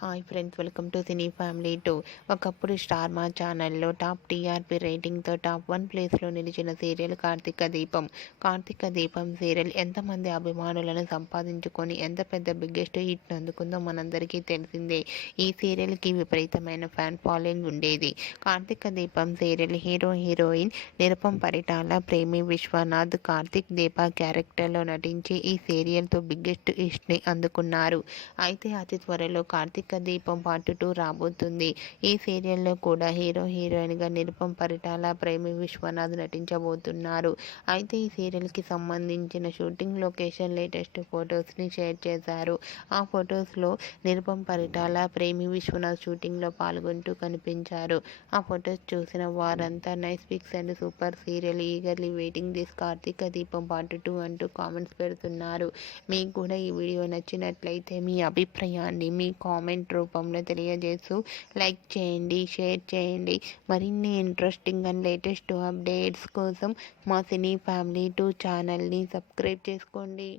Hi friends, welcome to cine family 2. ఒకప్పుడు star మా ఛానల్లో టాప్ టీఆర్పీ రేటింగ్తో టాప్ 1 ప్లేస్లో నిలిచిన సీరియల్ కార్తీక దీపం. కార్తీక దీపం సీరియల్ ఎంతమంది అభిమానులను సంపాదించుకొని ఎంత పెద్ద బిగ్గెస్ట్ హిట్ అందుకుందో మనందరికీ తెలిసిందే. ఈ సీరియల్కి విపరీతమైన ఫ్యాన్ ఫాలోయింగ్ ఉండేది. కార్తీక దీపం సీరియల్ హీరోయిన్ నిరుపం పరిటాల, ప్రేమి విశ్వనాథ్, కార్తీక్ దీప క్యారెక్టర్లో నటించి ఈ సీరియల్తో బిగ్గెస్ట్ హిట్ని అందుకున్నారు. అయితే అతి త్వరలో కార్తీక దీపం పార్ట్ 2 రాబోతుంది. ఈ సీరియల్లో కూడా హీరోయిన్గా నిరుపం పరిటాల, ప్రేమి విశ్వనాథ్ నటించబోతున్నారు. అయితే ఈ సీరియల్కి సంబంధించిన షూటింగ్ లొకేషన్ లేటెస్ట్ ఫొటోస్ని షేర్ చేశారు. ఆ ఫొటోస్లో నిరుపం పరిటాల, ప్రేమి విశ్వనాథ్ షూటింగ్లో పాల్గొంటూ కనిపించారు. ఆ ఫొటోస్ చూసిన వారంతా nice pics and super serial, eagerly waiting this Karthika Deepam part 2 అంటూ కామెంట్స్ పెడుతున్నారు. మీకు కూడా ఈ వీడియో నచ్చినట్లయితే మీ అభిప్రాయాన్ని మీ కామెంట్ రూపంలో తెలియజేస్తూ లైక్ చేయండి, షేర్ చేయండి. మరిన్ని ఇంట్రెస్టింగ్ అండ్ లేటెస్ట్ అప్డేట్స్ కోసం మా సినీ ఫ్యామిలీ 2 ఛానల్ని సబ్స్క్రైబ్ చేసుకోండి.